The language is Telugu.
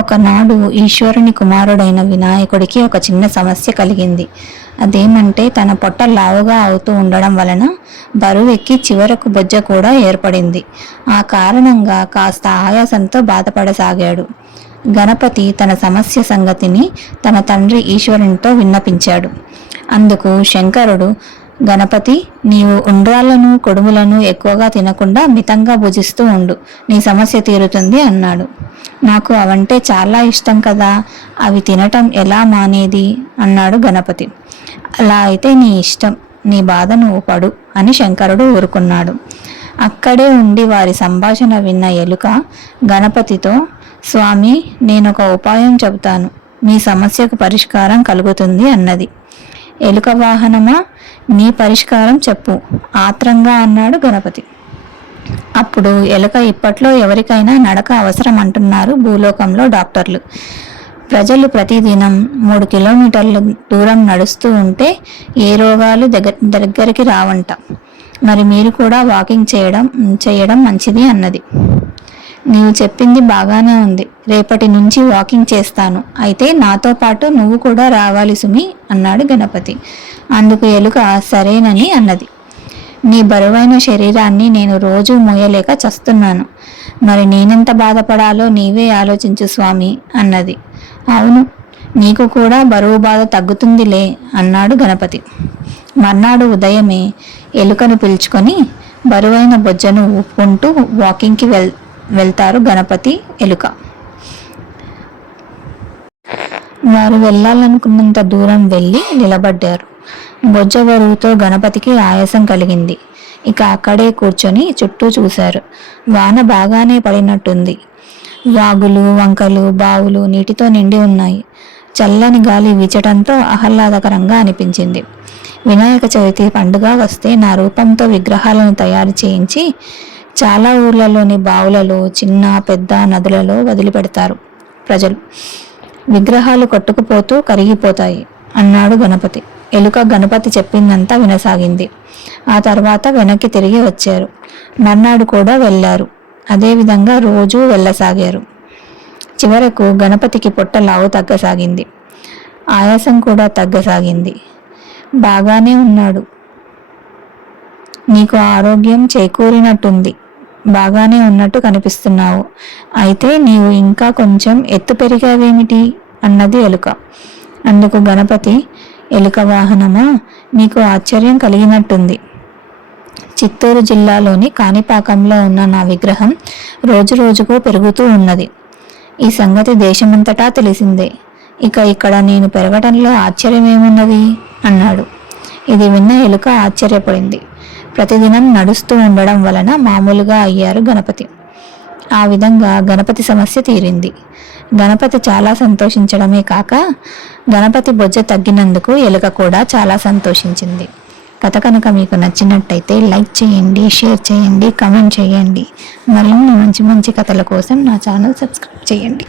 ఒకనాడు ఈశ్వరుని కుమారుడైన వినాయకుడికి ఒక చిన్న సమస్య కలిగింది. అదేమంటే తన పొట్ట లావుగా అవుతూ ఉండడం వలన బరువెక్కి చివరకు బొజ్జ కూడా ఏర్పడింది. ఆ కారణంగా కాస్త ఆయాసంతో బాధపడసాగాడు. గణపతి తన సమస్య సంగతిని తన తండ్రి ఈశ్వరునితో విన్నపించాడు. అందుకు శంకరుడు, గణపతి, నీవు ఉండ్రాళ్లను కొడుములను ఎక్కువగా తినకుండా మితంగా భుజిస్తూ ఉండు, నీ సమస్య తీరుతుంది అన్నాడు. నాకు అవంటే చాలా ఇష్టం కదా, అవి తినటం ఎలా మానేది అన్నాడు గణపతి. అలా అయితే నీ ఇష్టం, నీ బాధ నువ్వు పడు అని శంకరుడు ఊరుకున్నాడు. అక్కడే ఉండి వారి సంభాషణ విన్న ఎలుక గణపతితో, స్వామి, నేనొక ఉపాయం చెబుతాను, మీ సమస్యకు పరిష్కారం కలుగుతుంది అన్నది. ఎలుక వాహనమా, నీ పరిష్కారం చెప్పు ఆత్రంగా అన్నాడు గణపతి. అప్పుడు ఎలుక, ఇప్పట్లో ఎవరికైనా నడక అవసరం అంటున్నారు భూలోకంలో డాక్టర్లు. ప్రజలు ప్రతిదినం 3 కిలోమీటర్ల దూరం నడుస్తూ ఉంటే ఏ రోగాలు దగ్గరికి రావంట. మరి మీరు కూడా వాకింగ్ చేయడం మంచిది అన్నది. నీవు చెప్పింది బాగానే ఉంది, రేపటి నుంచి వాకింగ్ చేస్తాను, అయితే నాతో పాటు నువ్వు కూడా రావాలి సుమి అన్నాడు గణపతి. అందుకు ఎలుక సరేనని అన్నది. నీ బరువైన శరీరాన్ని నేను రోజూ మోయలేక చస్తున్నాను, మరి నేనెంత బాధపడాలో నీవే ఆలోచించు స్వామి అన్నది. అవును, నీకు కూడా బరువు బాధ తగ్గుతుందిలే అన్నాడు గణపతి. మర్నాడు ఉదయమే ఎలుకను పిలుచుకొని బరువైన బొజ్జను ఊపుకుంటూ వాకింగ్కి వెళ్తారు గణపతి, ఎలుక. వారు వెళ్ళాలనుకున్నంత దూరం వెళ్ళి నిలబడ్డారు. బొజ్జ బరువుతో గణపతికి ఆయాసం కలిగింది. ఇక అక్కడే కూర్చొని చుట్టూ చూశారు. వాన బాగానే పడినట్టుంది. వాగులు, వంకలు, బావులు నీటితో నిండి ఉన్నాయి. చల్లని గాలి వీచటంతో ఆహ్లాదకరంగా అనిపించింది. వినాయక చవితి పండుగ వస్తే నా రూపంతో విగ్రహాలను తయారు చేయించి చాలా ఊర్లలోని బావులలో, చిన్న పెద్ద నదులలో వదిలిపెడతారు ప్రజలు. విగ్రహాలు కొట్టుకుపోతూ కరిగిపోతాయి అన్నాడు గణపతి. ఎలుక గణపతి చెప్పిందంతా వినసాగింది. ఆ తర్వాత వెనక్కి తిరిగి వచ్చారు. మర్నాడు కూడా వెళ్ళారు. అదేవిధంగా రోజూ వెళ్ళసాగారు. చివరకు గణపతికి పొట్ట లావు తగ్గసాగింది. ఆయాసం కూడా తగ్గసాగింది. బాగానే ఉన్నాడు, నీకు ఆరోగ్యం చేకూరినట్టుంది, బాగానే ఉన్నట్టు కనిపిస్తున్నావు, అయితే నీవు ఇంకా కొంచెం ఎత్తు పెరిగావేమిటి అన్నది ఎలుక. అందుకు గణపతి, ఎలుక వాహనమా, నీకు ఆశ్చర్యం కలిగినట్టుంది. చిత్తూరు జిల్లాలోని కాణిపాకంలో ఉన్న నా విగ్రహం రోజు రోజుకు పెరుగుతూ ఉన్నది. ఈ సంగతి దేశమంతటా తెలిసిందే. ఇక ఇక్కడ నేను పెరగటంలో ఆశ్చర్యమేమున్నది అన్నాడు. ఇది విన్న ఎలుక ఆశ్చర్యపడింది. ప్రతిదినం నడుస్తూ ఉండడం వలన మామూలుగా అయ్యారు గణపతి. ఆ విధంగా గణపతి సమస్య తీరింది. గణపతి చాలా సంతోషించడమే కాక గణపతి బొజ్జ తగ్గినందుకు ఎలుక కూడా చాలా సంతోషించింది. కథ కనుక మీకు నచ్చినట్టయితే లైక్ చేయండి, షేర్ చేయండి, కామెంట్ చేయండి. మరిన్ని మంచి మంచి కథల కోసం నా ఛానల్ సబ్స్క్రైబ్ చేయండి.